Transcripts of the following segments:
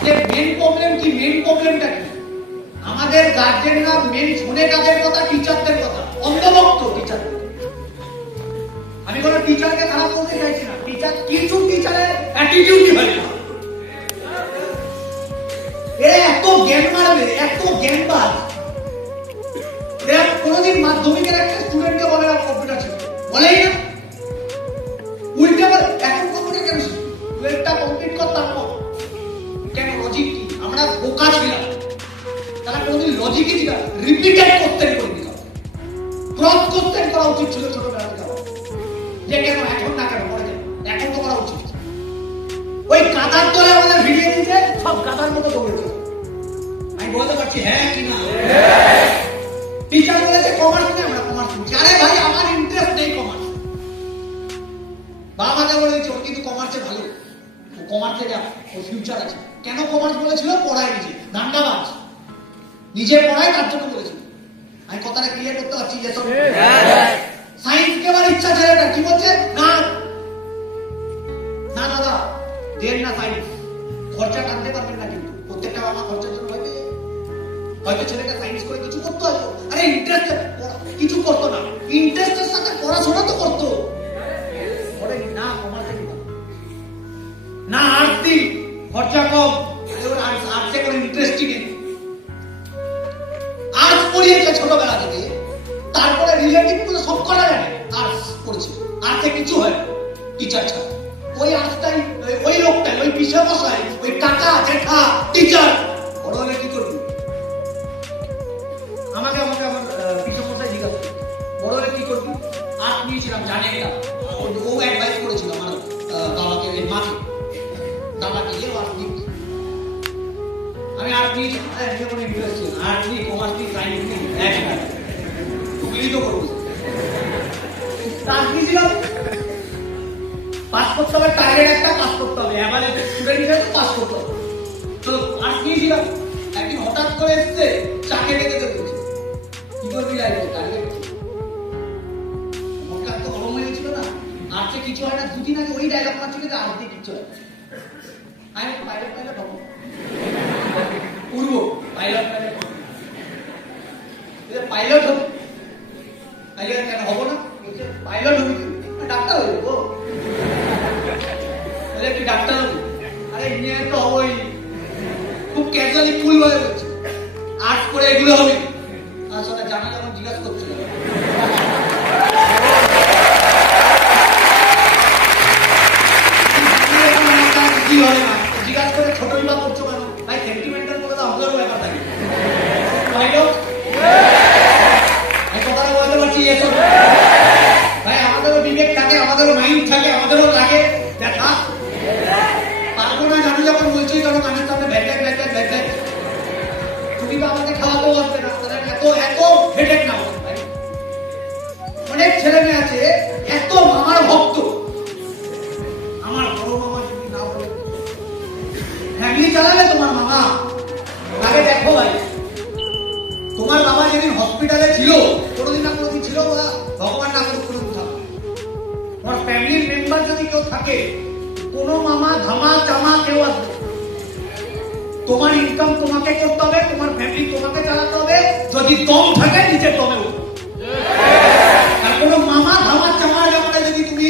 আজকে main problem কি? Main প্রবলেমটা কি? আমাদের গার্জেনরা মেন শুনে কাদের কথা? টিচারদের কথা। অন্ধভক্ত টিচারদের। আমি কোনো টিচারকে খারাপ করতে চাইছি না, টিচার কিছু টিচারের অ্যাটিটিউডই হয় না। এরা এত জ্ঞান মারবে, এত জ্ঞানবাদ। এরা কোনোদিন মাধ্যমিকের একটা স্টুডেন্টকে বলে না কম্পিউটার শিখবে, বলেই না। উল্টে বলে এখন কম্পিউটার কেন শিখবি? 12টা কমপ্লিট কর তারপর। কেন? লজিক কি? আমরা বোকা ছিলাম, তারা কোনোদিন লজিকই ছিল। রিপিটেড কোশ্চেন করে দিলাম, ক্রস কোশ্চেন করা উচিত ছিল ছোটবেলা থেকে। যে কেন এখন না, কেন পরে এখন তো করা উচিত। ওই গাদার দলে আমাদের ভিডিও দিতে সব গাদার মতো দৌড়েছে। আমি বলতে পারছি হ্যাঁ কি না? টিচার বলেছে কমার্স নিয়ে, আমরা কমার্স নিচ্ছি। আরে ভাই আমার ইন্টারেস্ট নেই কমার্স। বাবা মাকে বলে দিচ্ছে ওর কিন্তু কমার্সে ভালো, কমার্সে যা, ওর ফিউচার আছে। কেন কমার্স বলেছিল? পড়ায় নিজে, ধান্দাবাজ, নিজে পড়ায়, তার জন্য বলেছিল। আমি কথাটা ক্লিয়ার করতে পারছি যে সব সায়েন্স কেবার ইচ্ছা ছেলেটা কি বলছে? না না দাদা দেন না সায়েন্স, খরচা টানতে পারবেন না। কিন্তু প্রত্যেকটা বাবা খরচার জন্য হয়তো ছেলেটা সায়েন্স করে কিছু করতে হয়তো, আরে ইন্টারেস্ট কিছু করতো না, ইন্টারেস্টের সাথে পড়াশোনা তো করতো। না কমার্সে না, আর্টস দিন, খরচা কম, আর্টসে কোনো ইন্টারেস্টই নেই। আর্টস পড়িয়েছে ছোটবেলা থেকে, তারপরে রিলেটিভ গুলো সব করা জানে। আর্টস পড়েছে, আর্টসে কিছু হয় টিচার ছাড়া। ওই আর্টসটাই, ওই লোকটাই, ওই বিষয় বসায়, ওই কাকা জেঠা টিচার বড় হলে কি করবি? আমাকে আমার বিষয় বসায় জিজ্ঞাসা করবে বড় হলে কি করবি? আর্টস নিয়েছিলাম, জানেন না। ও অ্যাডভাইস করেছিল আমার বাবাকে, মাকে, দাদাকে, যে আর্টস নিয়ে। আমি আর্টস নিয়েছি, কোনো ইন্টারেস্ট ছিল না। আর্টস নিয়ে, কমার্স নিয়ে, সায়েন্স নিয়ে একই তো করবো। আর্টস নিয়েছিলাম, পাস করতে হবে, টার্গেট একটা পাস করতে হবে, অ্যাভারেজ স্টুডেন্ট হিসেবে পাস করতে হবে। তো আর্টস নিয়েছিলাম, একদিন হঠাৎ করে এসছে, চাকে ডেকে বলছে কি করবি লাইফে, টার্গেট মনটা তো গরম হয়ে গেছিল না। আর্টসে কিছু হয় না, দুদিন আগে ওই ডায়লগ মারছিল যে আর্টস দিয়ে কিছু হয়। আমি পাইলট হবো, পূর্ব পাইলট পাইলট হবো। কেন হবো না? পাইলট হবি, ডাক্তার হয়ে যাবো। তুই ডাক্তার হবি? আরে ইঞ্জিনিয়ার তো হবোই। খুব ক্যাজুয়ালি ফুল হয়ে গেছে, আর্টস করে এগুলো হবে। আসলে জানা যখন জিজ্ঞাসা করছিল কি হবে না, জিজ্ঞাসা করে ছোটই বা করছো কেন? ভাই সেন্টিমেন্টাল করে তো আমাদেরও ব্যাপার থাকে। কথাটা বলতে পারছি এসব ভাই, আমাদেরও বিবেক থাকে, আমাদেরও মাইন্ড থাকে, আমাদেরও লাগে দেখা। পারবো না জানি যখন বলছি, তখন কানের সামনে ভ্যাট। তুমি তো আমাকে খাওয়াতেও আসবে না, এত এত হেডেক না। অনেক ছেলে মেয়ে আছে এত মামার ভক্ত। আমার বড় মামা যদি না বলে ফ্যামিলি চালাবে তোমার মামা। আগে দেখো ভাই, তোমার বাবা যেদিন হসপিটালে ছিল, কোনোদিন না কোনোদিন ছিল, ভগবান না করুক কোনো কোথাও, তোমার ফ্যামিলির মেম্বার যদি কেউ থাকে, কোনো মামা ধামা চামা কেউ আসবে। তোমার ইনকাম তোমাকে করতে হবে, তোমার ফ্যামিলি তোমাকে চালাতে হবে। যদি দম থাকে নিজের দমে উঠবে। আর কোনো মামা ধামা চামার ব্যাপারে যদি তুমি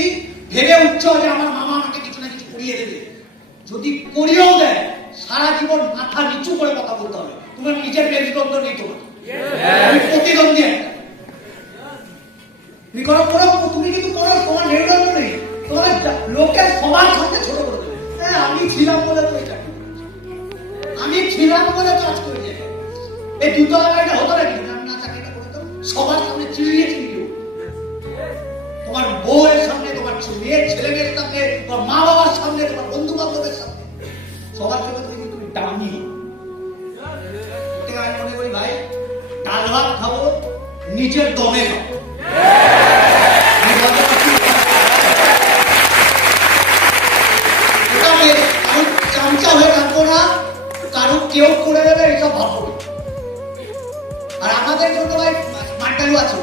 ভেবে উঠছো যে আমার মামা আমাকে কিছু না কিছু করিয়ে দেবে, যদি করিয়েও দেয়, সারা জীবন মাথা নিচু করে কথা বলতে হবে। তোমার নিজের মেরুদণ্ড নেই, তোমার প্রতিদ্বন্দ্বী একটা। তুমি কিন্তু তোমার মেরুদণ্ড নেই, তোমার লোকের সবার সামনে ছোট করে দেবে। আমি ছিলাম বলে তো এটা, আমি ছিলাম বলে কাজ করে যাই। এই দুটো একটা হতো নাকি না, চাকরিটা করে দাও, সবার সামনে চিড়িয়ে। তোমার বউয়ের সামনে, তোমার মেয়ের ছেলে মেয়ের সামনে, তোমার মা বাবার সামনে, তোমার বন্ধু বান্ধবের সামনে, সবার সামনে তুমি ডামি। আমি মনে করি ভাই, ডাল ভাত খাবো, নিজের দমে খাবো। আমি চামচা হয়ে থাকবো না, কারো কেউ করে দেবে এইসব ভাববো। আর আমাদের জন্য ভাই মাঠটালু আছে,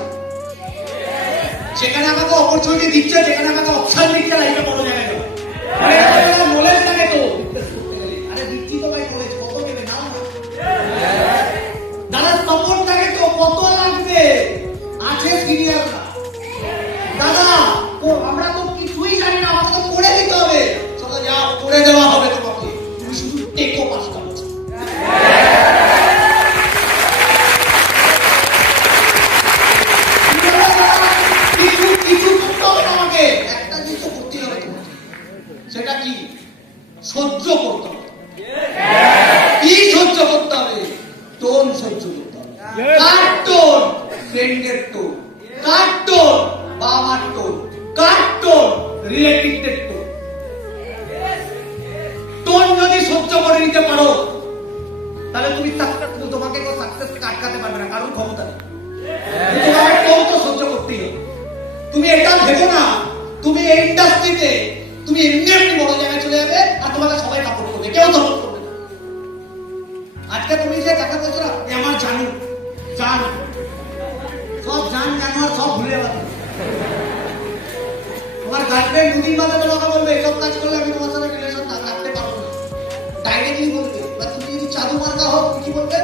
সেখানে আমাকে অপরচুনিটি দিচ্ছে, যেখানে আমাকে অপশন দিচ্ছে, লাইফে বড় জায়গায় যাবে। আরে দিচ্ছি তো ভাই, সহ্য করতে হবে। কি সহ্য করতে হবে? টোন সহ্য করতে হবে। কার টোন? ফ্রেন্ডের টোন। কার টোন? বাবার টোন। কার টোন? রিলেটিভদের টোন। টোন যদি সহ্য করে নিতে পারো তাহলে তুমি সাকসেসফুল। তোমাকে কেউ সাকসেস আটকাতে পারবে না, কারণ ক্ষমতা নেই। তোমার টোন তো সহ্য করতেই হবে। তুমি এটা ভেবো না তুমি এই ইন্ডাস্ট্রিতে তুমি এমনি এমনি বড় জায়গায় চলে যাবে আর তোমাকে সবাই সাপোর্ট করবে, কেউ সাপোর্ট করবে না। আজকে তুমি যে টাকা বলছো না, এ আমার জানু জান, সব জান জানোয়ার সব ভুলে যাবে। তোমার গার্লফ্রেন্ড দুদিন বাদে তোমাকে বলবে এসব কাজ করলে আমি তোমার সাথে রিলেশন রাখতে পারবো না, ডাইরেক্টলি বলবে। বা তুমি যদি চাদু মার্কা হোক কি বলবে?